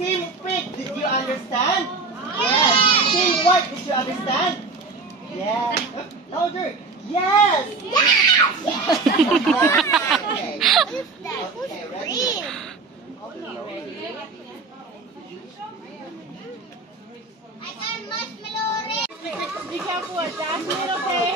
Team Pink, did you understand? Yes. Team White, did you understand? Yes. Louder. Yes. Okay. Okay, ready? I got marshmallow already. Be careful with Jasmine, okay?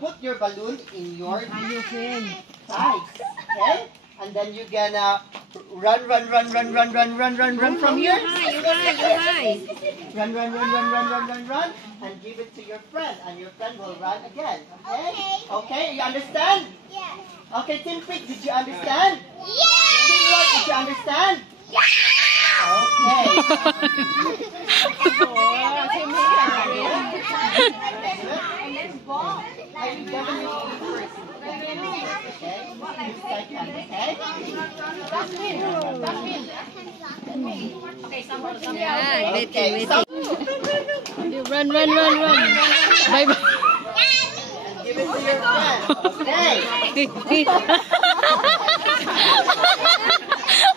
Put your balloon in your sides, okay? And then you're gonna run from here. Run, and give it to your friend, and your friend will run again. Okay? Okay, you understand? Yes. Okay, Team Pink, did you understand? Yes. Team White, did you understand? Okay. Run. Bye. Give it to your friend. Okay.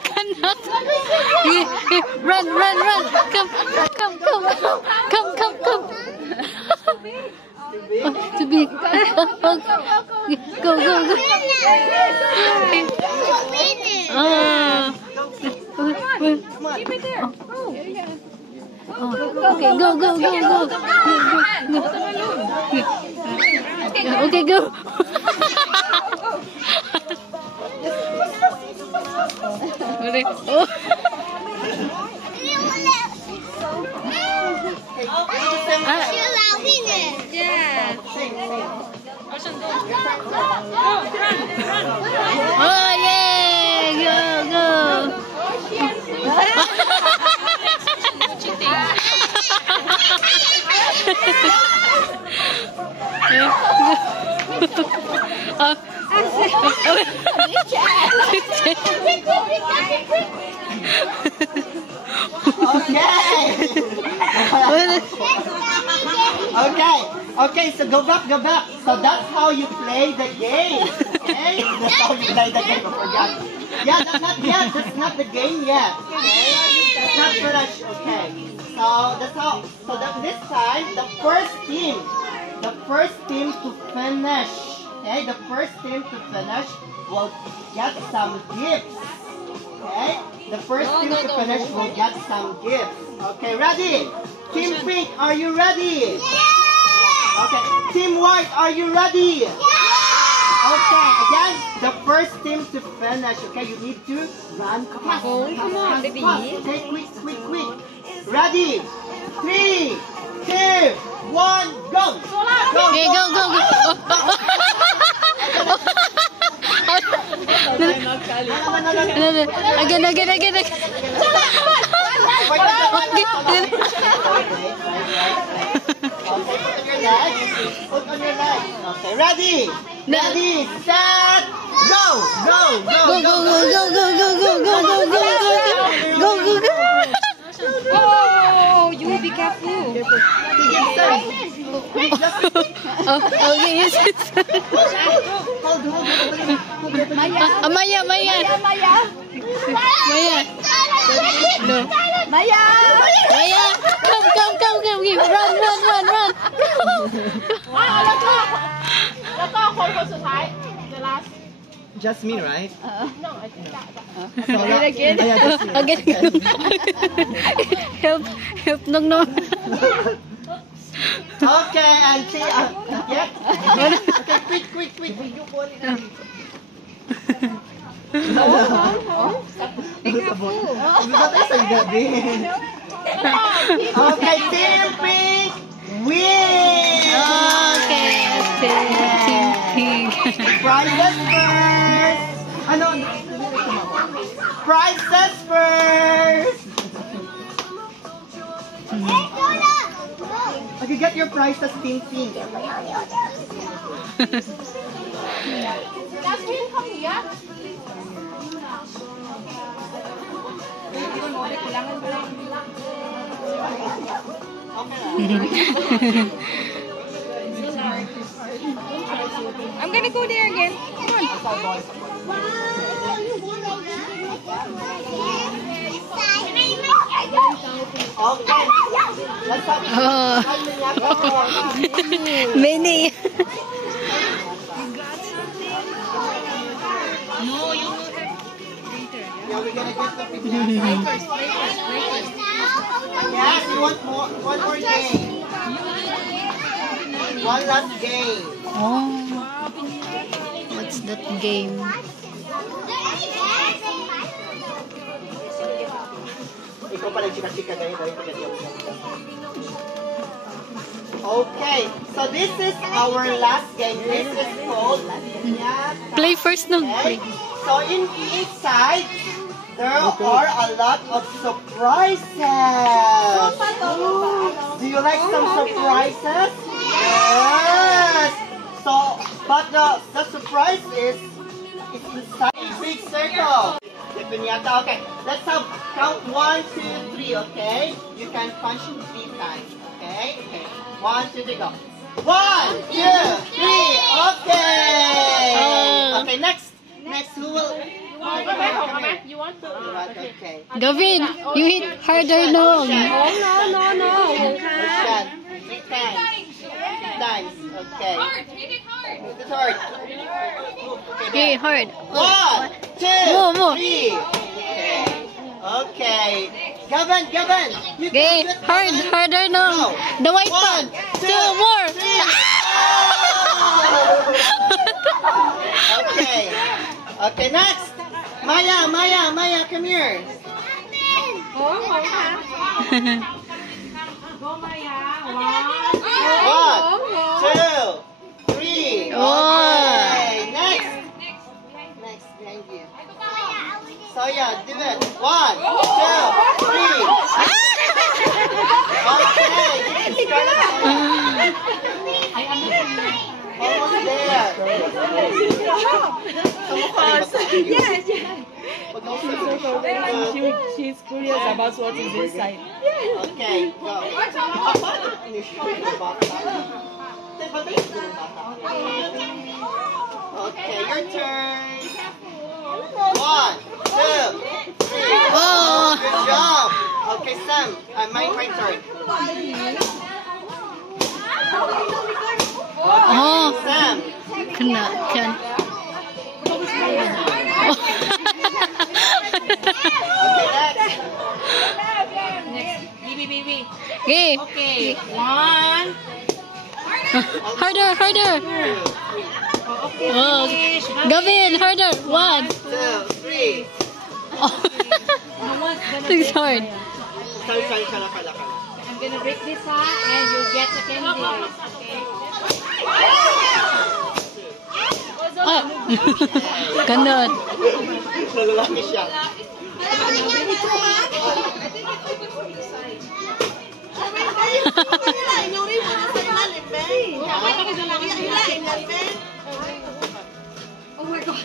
Cannot. Run. Come. To be. Go. Keep it there. Okay, go. Okay, go. Yeah. Oh yeah, go. Okay, so go back. So that's how you play the game. Okay? That's how you play the game. I forgot. Yeah, not yet. That's not the game yet. Okay? That's not finished. Okay. So that's how. So this time, the first team to finish. Okay, the first team to finish will get some gifts. Okay, the first team to finish will get some gifts. Okay, ready? Team Pink, are you ready? Okay, Team White, are you ready? Okay, again, the first team to finish. Okay, you need to run fast. Come on, baby. Okay, quick. Ready? 3, 2, 1, go! Okay, go. Again. Put on your leg. Okay, ready, set, go. Oh, you be careful. Okay, yes. Maya. No. Maya, come. Run. แล้วก็คนสุดท้าย the last Jasmine, right? no I think that Again. Help. No. Okay, and see, yeah. Okay, quick. You put it in. Okay, Team Pink win! Okay, Team Pink. Prizes first! Prizes first! Okay, get your prizes, Team Pink. Yeah. I'm gonna go there again. Come on. Okay. Let's have Many. Yeah, we're gonna get the piñata. Yes, you want more, one more game. One last game. Oh. What's that game? Ikaw pa nagchika-chika ganyan, dahil okay, so this is our last game. This is called piñata. Play first, no? Okay? So inside, there are a lot of surprises. Do you like some surprises? Yes. So, but the surprise is it's inside a big circle. The piñata. Okay, let's have count 1, 2, 3. Okay, you can punch 3 times. Okay. Okay. 1, 2, 3, go. 1, 2, 3. Okay. Okay. Next, who will? You want to? Okay. Gavin, you hit harder, no? No. Christian, 3 times. Okay. Hit it hard. Okay, hard. 1, 2, More. 3. Okay. Gavin. You Okay, can do it, hard, Gavin. harder, no? The white 1, part. 2, 2 more. 3. Okay, next. Maya, come here. Go, Maya. 1, 2, 3. Oh. Okay, next, behind you. So yeah, do it. 1, 2, 3. Okay, this is kind of almost there. Yes. Good. She's curious about what is inside. Okay, go. Okay, your turn. 1, 2, 3. Oh. Good job. Okay, Sam. My turn. Oh. Sam. Kena. Okay, next. Okay. Okay. 1. Harder. Oh. Gavin, harder. 1. 2, 3. Oh. It's hard. Sorry. I'm gonna break this and you get the candy. Ah. Kanot. Lalaki siya. Oh my God.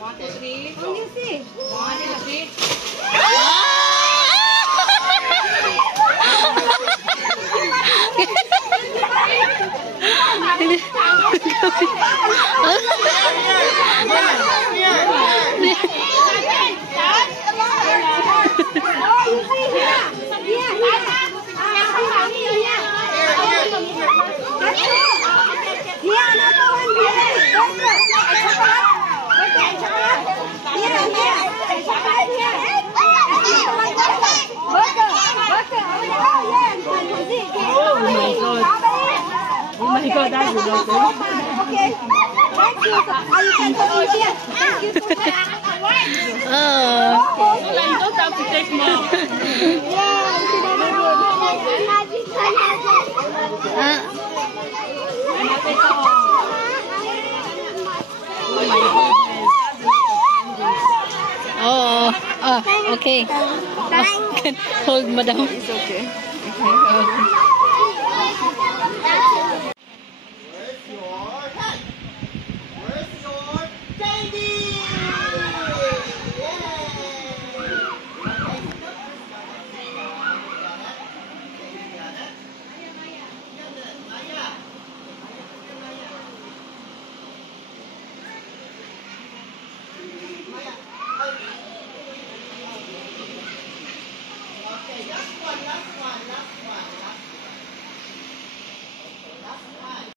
1, 2, 3. Oh, you see. 1, 2, 3. Oh my God, that's okay. Okay. Thank you. You can come in here. Thank you so much. Oh. I don't have to take more. Oh. Okay. Hold, madam. It's okay. Okay.